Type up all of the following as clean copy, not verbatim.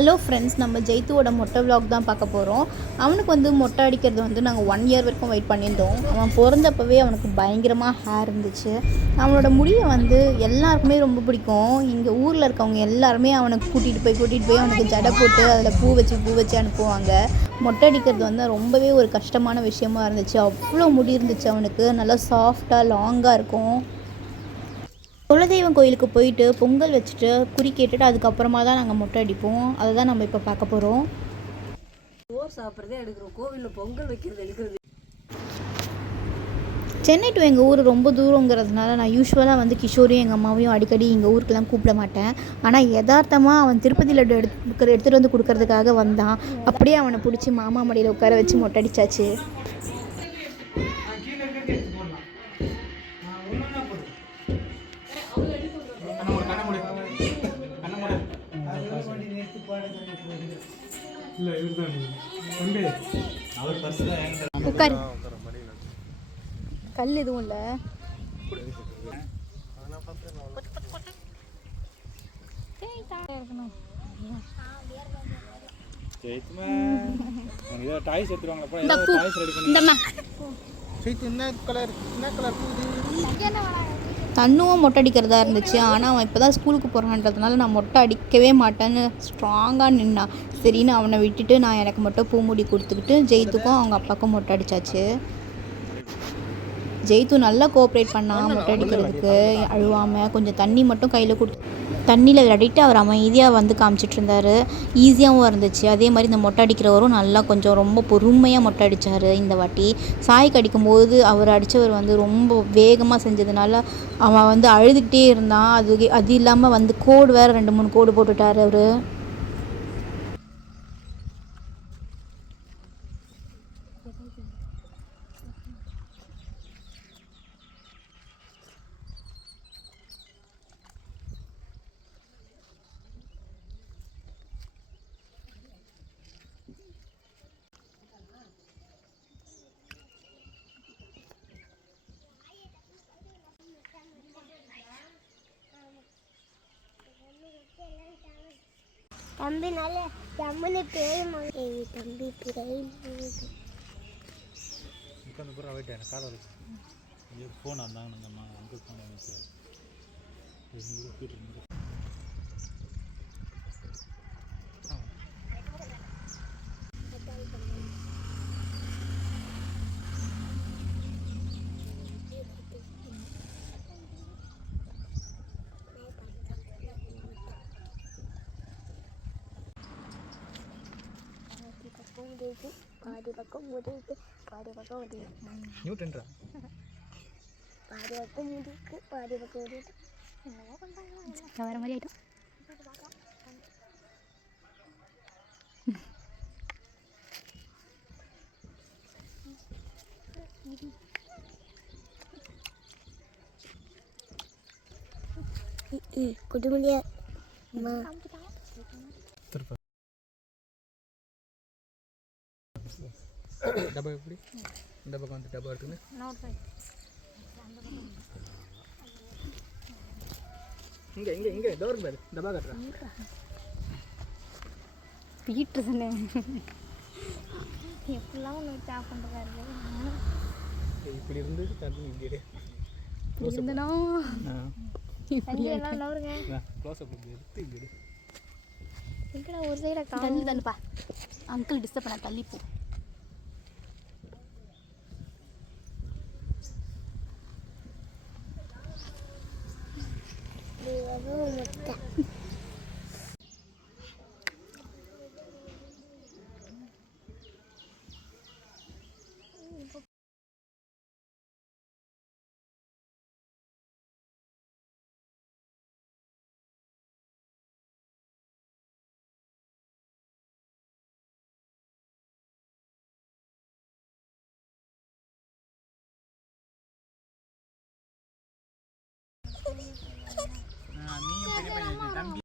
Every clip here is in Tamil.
ஹலோ ஃப்ரெண்ட்ஸ், நம்ம ஜெய்த்துவோட மொட்டை விலாக் தான் பார்க்க போகிறோம். அவனுக்கு வந்து மொட்டை அடிக்கிறது வந்து நாங்கள் 1 இயர் வரைக்கும் வெயிட் பண்ணியிருந்தோம். அவன் பிறந்தப்பவே அவனுக்கு பயங்கரமாக ஹேர் இருந்துச்சு. அவனோட முடியை வந்து எல்லாருக்குமே ரொம்ப பிடிக்கும். இங்கே ஊரில் இருக்கவங்க எல்லாருமே அவனுக்கு கூட்டிகிட்டு போய் அவனுக்கு ஜடை போட்டு அதில் பூ வச்சு அனுப்புவாங்க. மொட்டை அடிக்கிறது வந்து ரொம்பவே ஒரு கஷ்டமான விஷயமா இருந்துச்சு. அவ்வளோ முடி இருந்துச்சு அவனுக்கு, நல்லா சாஃப்டாக லாங்காக இருக்கும். குலதெய்வம் கோயிலுக்கு போயிட்டு பொங்கல் வச்சுட்டு குறி கேட்டுட்டு அதுக்கப்புறமா தான் நாங்கள் மொட்டை அடிப்போம். அதை தான் நம்ம இப்போ பார்க்க போகிறோம். சோறு சாப்பிட்றதே எடுக்கிறோம், கோவிலில் பொங்கல் வைக்கிறது எடுக்கிறது. சென்னை டு எங்கள் ஊர் ரொம்ப தூரங்கிறதுனால நான் யூஸ்வலாக வந்து கிஷோரையும் எங்கள் அம்மாவையும் அடிக்கடி எங்கள் ஊருக்கெலாம் கூப்பிட மாட்டேன். ஆனால் யதார்த்தமாக அவன் திருப்பதி லட்டு எடுத்துகிட்டு வந்து கொடுக்கறதுக்காக வந்தான். அப்படியே அவனை பிடிச்சி மாமா மடியில் உட்கார வச்சு மொட்டை அடித்தாச்சு. உட்காரு, கல் எதுவும் இல்லை. தண்ணுவும் மொட்டை அடிக்கிறதா இருந்துச்சு. ஆனால் அவன் இப்போ தான் ஸ்கூலுக்கு போகிறான்றதுனால நான் மொட்டை அடிக்கவே மாட்டேன்னு ஸ்ட்ராங்காக நின்னான். சரின்னு அவனை விட்டுட்டு நான் எனக்கு மட்டும் பூமுடி கொடுத்துக்கிட்டு ஜெய்த்துக்கும் அவங்க அப்பாவுக்கும் மொட்டை அடித்தாச்சு. ஜெய்த்து நல்லா கோஆப்ரேட் பண்ணான் மொட்டை அடிக்கிறதுக்கு, அழுவாமல். கொஞ்சம் தண்ணி மட்டும் கையில் தண்ணியில் விளையாடிட்டு அவர் அமைதியாக வந்து காமிச்சிட்டு இருந்தார். ஈஸியாகவும் இருந்துச்சு. அதே மாதிரி இந்த மொட்டை அடிக்கிறவரும் நல்லா கொஞ்சம் ரொம்ப பொறுமையாக மொட்டை அடித்தார். இந்த வாட்டி சாய்க்கு அடிக்கும்போது அவர் அடித்தவர் வந்து ரொம்ப வேகமாக செஞ்சதுனால அவன் வந்து அழுதுகிட்டே இருந்தான். அது இல்லாமல் வந்து கோடு வேறு 2-3 கோடு போட்டுட்டார் அவர். தம்பி நல்ல தம்பி பேரும் தம்பி பேரும் உட்காந்து பூரா போயிட்டேன். காலை வச்சு ஃபோன் வந்தாங்கன்னு அங்கிள் ஃபோன் வந்து பாதி பக்கம் முடியுது, பாதி பக்கம் முடியுது. நியூட்டன்ரா பாதி பக்கம் முடியுது, பாதி பக்கம் முடியுது. வேற மாதிரி ஆகிட்டோம். குடும்பலையா டப்பா எப்படி இந்த பக்கம் வந்து டப்பா எடுத்துன்னு இங்கே இங்கே இங்கே டோர் பேர் டப்பா கட்டுறேன். வீட்டு தானே எப்படிலாம் ஒன்று ஆஃப் பண்ணுறாரு. இப்படி இருந்து தண்ணி இப்படி இருந்தனா எல்லாம் நவருங்க. க்ளோஸ் அப் எடுத்து இப்படி எங்கடா ஒரு சைடாக தள்ளுப்பா. அங்கிள் டிஸ்டர்ப் பண்ண தள்ளிப்போ. முட்டை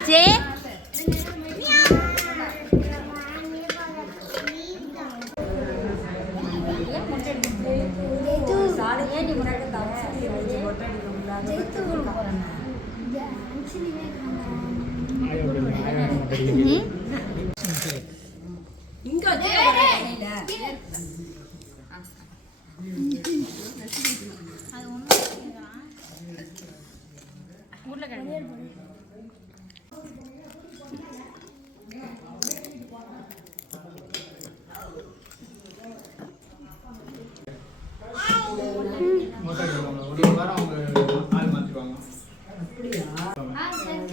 ஜே இங்க வச்சு ஒரு வாரம் அவங்க ஆள் மாத்திடுவாங்க.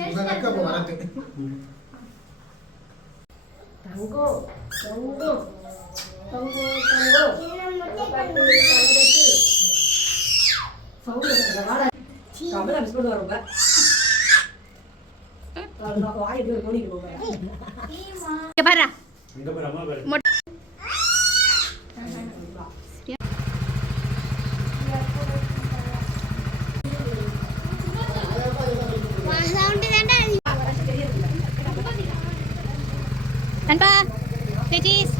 உங்க அக்கா இப்போ வரது. தங்கம் தங்கம் தங்கம் தங்கம் சவுண்ட் வாடா கமலா பிஸ்கட் வரப்ப வாய் போய் போனிட்டு போங்க. இங்க பாரு இங்க பாரு அம்மா பாரு. நண்பா பிளீஸ்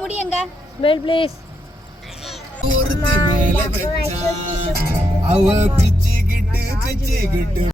முடியுங்க மேல் ப்ளீஸ் அவ பிச்சுக்கிட்டு